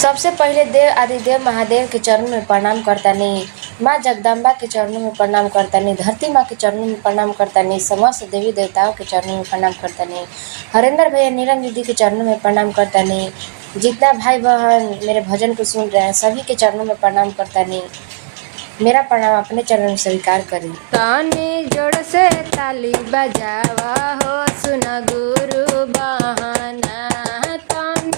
सबसे पहिले देव आदिदेव महादेव के चरणों में प्रणाम करतानी। माँ जगदम्बा के चरणों में प्रणाम करतानी। धरती माँ के चरणों में प्रणाम करतानी। समस्त देवी देवताओं के चरणों में प्रणाम करतानी। हरेंद्र भैया नीलम दीदी के चरणों में प्रणाम करतानी। जितना भाई बहन मेरे भजन को सुन रहे हैं सभी के चरणों में प्रणाम करतानी। मेरा प्रणाम अपने चरण में स्वीकार करी। ताने जोड़ से ताली बजावा हो सुना गुरु बहाना। ताने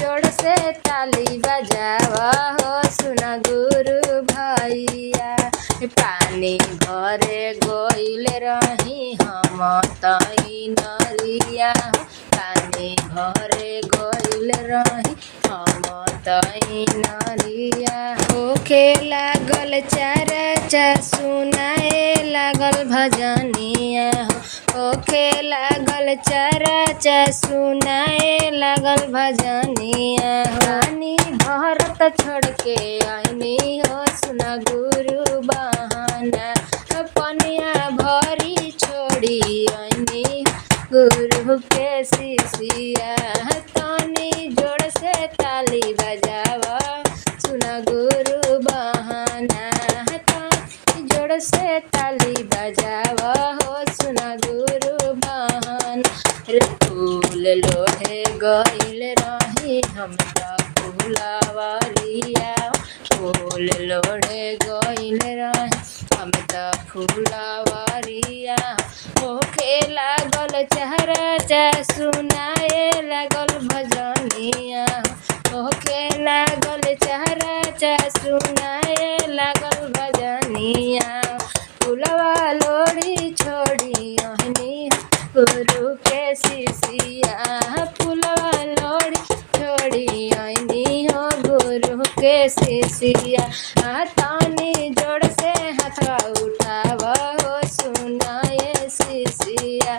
जोड़ से ताली बजावा हो सुना गुरु भैया। पानी भरे गोइल रही हम तई नरिया। पानी भरे गोइल रही हम तई नरिया। होखे लागल चरचा सुनाए लागल भजनिया। होखे लागल चरचा सुनाए लागल भजनिया। पानी भरत छोड़ के आईनी हो सुना गुरु बहाना। पनिया भरी छोड़ी आईनी गुरु के शिष्या। तानी जोड़ से ताली बजावा सुना गुरु बहाना। तानी जोड़ से ताली बजावा हो सुना गुरु बहाना। फूल लोढ़े गइल रही हम फूलावरिया। फूल लोढ़े गइल रही हम फूलावरिया। होखे लागल चरचा सुनाए लागल भजनिया। होखे लागल चरचा सुनाए लागल भजनिया। फूलवा लोड़ी छोड़ी ओहनी गुरु के शिष्या। फूलवा लोड़ी छोड़ी ओहनी हो गुरु के शिष्या। तानी जोड़ से हथवा उठावा हो सुनाए शिष्या।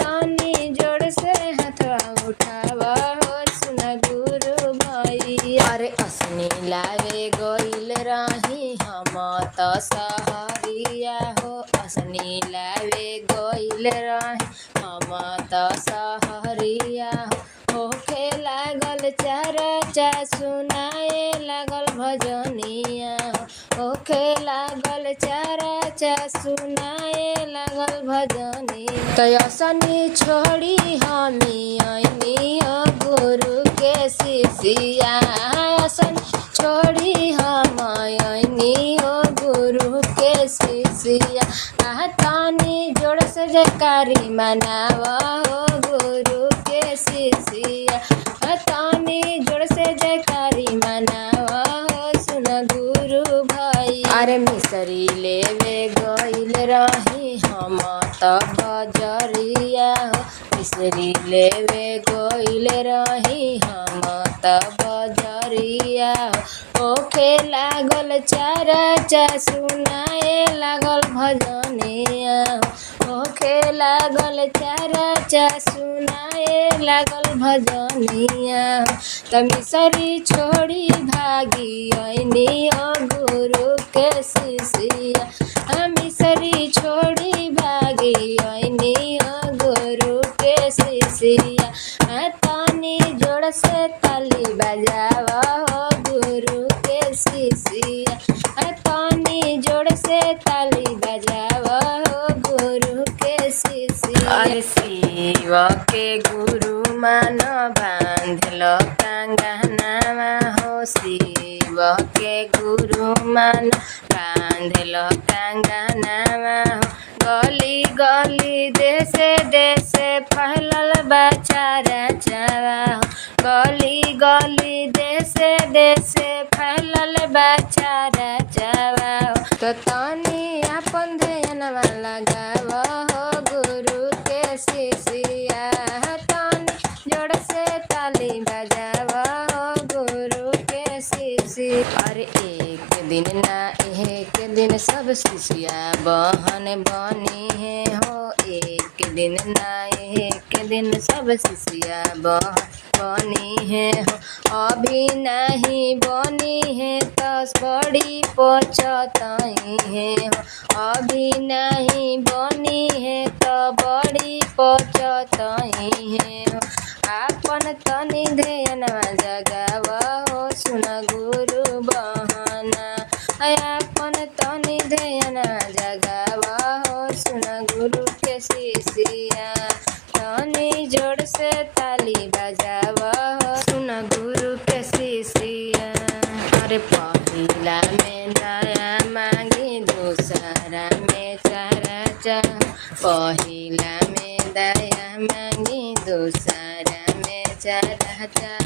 तानी जोड़ से हथवा उठावा हो सुना गुरु भैया। अरे असनी लावे गइल रही हम त सहरिया हो। असनी लावे गइल रही हम त सहरिया हो। होखे लागल चरचा सुनाए लागल भजनिया। होखे लागल चरचा सुनाए लागल भजनिया। तयसनी छोड़ी हमी आईनी हो गुरु के शिष्या। असनी छोड़ी हम आईनी हो गुरु के शिष्या। तानी जोड़ से जयकारी मनावा हो गुरु के शिष्या। तानी जोड़ से जयकारी मनावा हो सुना गुरु भाई। अरे मिसरी लेवे गइल रही हम त बजरिया हो। मिसरी लेवे गइल रही हम त बजरिया हो। होखे लागल चरचा सुनाए लागल भजनिया। होखे लागल चरचा सुनाए लागल भजनिया। तमिसरी छोड़ी भागी आईनी हो गुरु के शिष्या। मिसरी छोड़ी भागी आईनी हो गुरु के शिष्या। तानी जोड़ से ताली बजावा हो गुरु के शिष्या। तानी जोड़ से ताली बजावा हो गुरु के शिष्या। अरे शिव के गुरु मान बांधल कंगनवा हो। शिव के गुरु मान बांधल कंगनवा हो। गली गली देशे देशे फैलल बचारा चावा हो। गली गली देशे देशे फैलल बचारा चावा हो। तो तानी अपन ध्यानवा लगावा हो गुरु के शिष्या। तानी जोड़ से ताली बजावा हो गुरु के शिष्या। अरे एक दिन ना एक दिन सब शिष्या बहन बनी है हो। एक दिन ना एक दिन सब शिष्या बहन बनी है हो। अभी नहीं बनी है तस बड़ी पचताई है हो। अभी नहीं बनी है तो बड़ी पचताई है हो। आपन तनी ध्यानवा जगावा हो। सुन गुरु बहाना, अपन तनी ध्यान जगावा हो सुन गुरु के शिष्या, तनी जोर से ताली बजावा हो सुन गुरु के शिष्या। अरे पहिला में दया मांगी दूसरा में चर्चा, पहिला में दया मांगी दूसरा में चर्चा,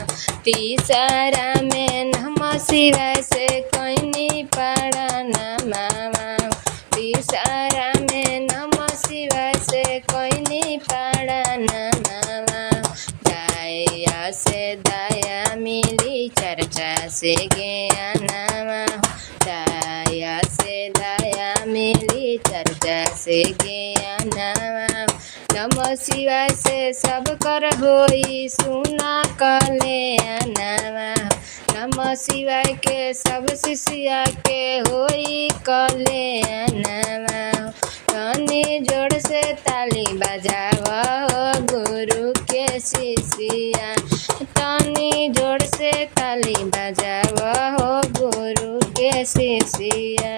तीसरा में नमः शिवाय से कोई पड़ा नमः, तीसरा में नमः शिवाय से कोई पड़ा नमः, दया से दया मिली चर्चा से ज्ञान, दया से दया मिली चर्चा से ज्ञान, नमः शिवाय से सब कर होई सुना कल्याण, नमः शिवाय के सब शिष्या के होई कल्याण, तनी जोर से ताली बजावा हो गुरु के शिष्या, तनी जोर से ताली बजावा हो गुरु के शिष्या।